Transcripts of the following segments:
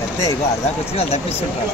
పెద్ద ఇగో అర్ధాకు వచ్చి వాళ్ళు తప్పిస్తుంటారు.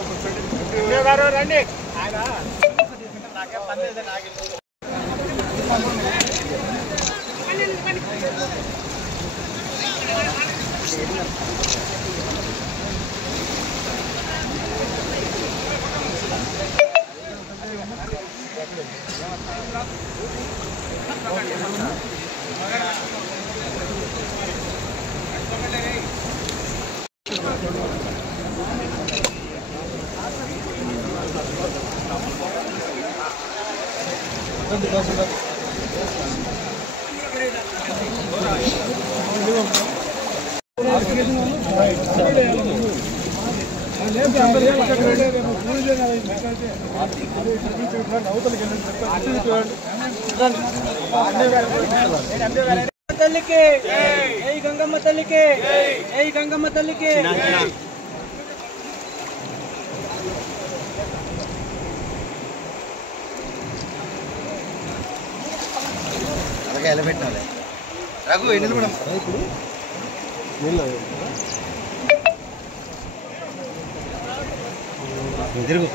తల్లికి జై గంగమ్మ తల్లికి జై గంగమ్మ తల్లికి అలాగే ఎలా పెట్టాలి రఘు ఎన్ని మేడం తిరుగు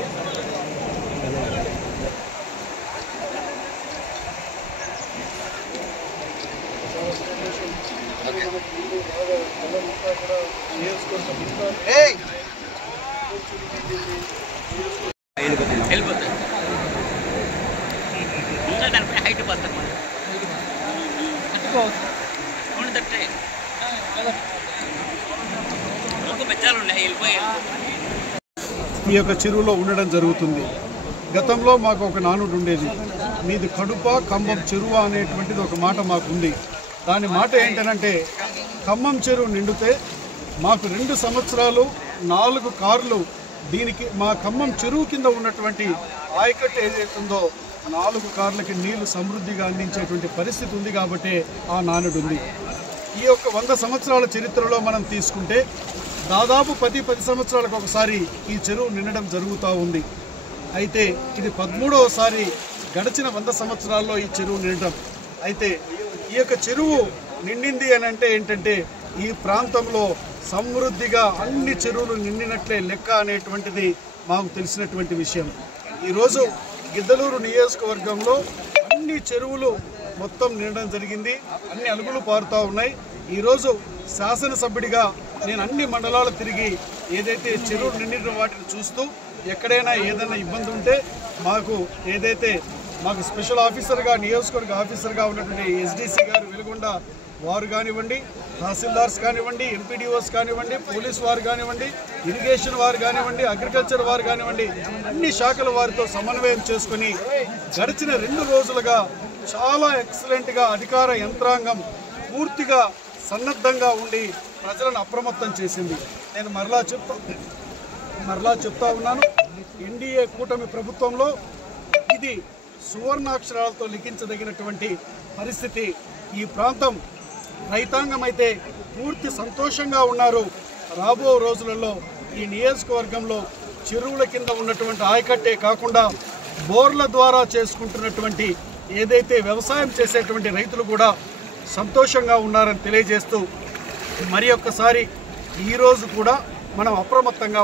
హైట్ పోతాం ఈ యొక్క చెరువులో ఉండడం జరుగుతుంది. గతంలో మాకు ఒక నానుడు ఉండేది, మీది కడుప ఖమ్మం చెరువు అనేటువంటిది ఒక మాట మాకుంది. దాని మాట ఏంటనంటే ఖమ్మం చెరువు నిండితే మాకు 2 సంవత్సరాలు 4 కార్లు దీనికి మా ఖమ్మం చెరువు కింద ఉన్నటువంటి ఆయకట్టు ఏదైతుందో 4 కార్లకి నీళ్లు సమృద్ధిగా అందించేటువంటి పరిస్థితి ఉంది. కాబట్టి ఆ నానుడు ఉంది. ఈ యొక్క 100 సంవత్సరాల చరిత్రలో మనం తీసుకుంటే దాదాపు 10 సంవత్సరాలకు ఒకసారి ఈ చెరువు నిండడం జరుగుతూ ఉంది. అయితే ఇది 13వసారి గడిచిన 100 సంవత్సరాల్లో ఈ చెరువు నిండడం. అయితే ఈ యొక్క చెరువు నిండింది అని అంటే ఏంటంటే ఈ ప్రాంతంలో సమృద్ధిగా అన్ని చెరువులు నిండినట్లే లెక్క అనేటువంటిది మాకు తెలిసినటువంటి విషయం. ఈరోజు గిద్దలూరు నియోజకవర్గంలో అన్ని చెరువులు మొత్తం నిండడం జరిగింది. అన్ని అలుగులు పారుతూ ఉన్నాయి. ఈరోజు శాసనసభ్యుడిగా నేను అన్ని మండలాలు తిరిగి ఏదైతే చెరువులు నిండిన వాటిని చూస్తూ ఎక్కడైనా ఏదైనా ఇబ్బంది ఉంటే మాకు స్పెషల్ ఆఫీసర్గా నియోజకవర్గ ఆఫీసర్గా ఉన్నటువంటి ఎస్డీసీ గారు వెలుగొండ వారు కానివ్వండి, తహసీల్దార్స్ కానివ్వండి, ఎంపీడీఓస్ కానివ్వండి, పోలీస్ వారు కానివ్వండి, ఇరిగేషన్ వారు కానివ్వండి, అగ్రికల్చర్ వారు కానివ్వండి, అన్ని శాఖల వారితో సమన్వయం చేసుకుని గడిచిన 2 రోజులుగా చాలా ఎక్సలెంట్గా అధికార యంత్రాంగం పూర్తిగా సన్నద్ధంగా ఉండి ప్రజలను అప్రమత్తం చేసింది. నేను మరలా చెప్తా ఉన్నాను, ఎన్డీఏ కూటమి ప్రభుత్వంలో ఇది సువర్ణాక్షరాలతో లిఖించదగినటువంటి పరిస్థితి. ఈ ప్రాంతం రైతాంగం అయితే పూర్తి సంతోషంగా ఉన్నారు. రాబో రోజులలో ఈ నియోజకవర్గంలో చెరువుల కింద ఉన్నటువంటి ఆయకట్టే కాకుండా బోర్ల ద్వారా చేసుకుంటున్నటువంటి ఏదైతే వ్యవసాయం చేసేటువంటి రైతులు కూడా సంతోషంగా ఉన్నారని తెలియజేస్తూ మరి ఒక్కసారి ఈరోజు కూడా మనం అప్రమత్తంగా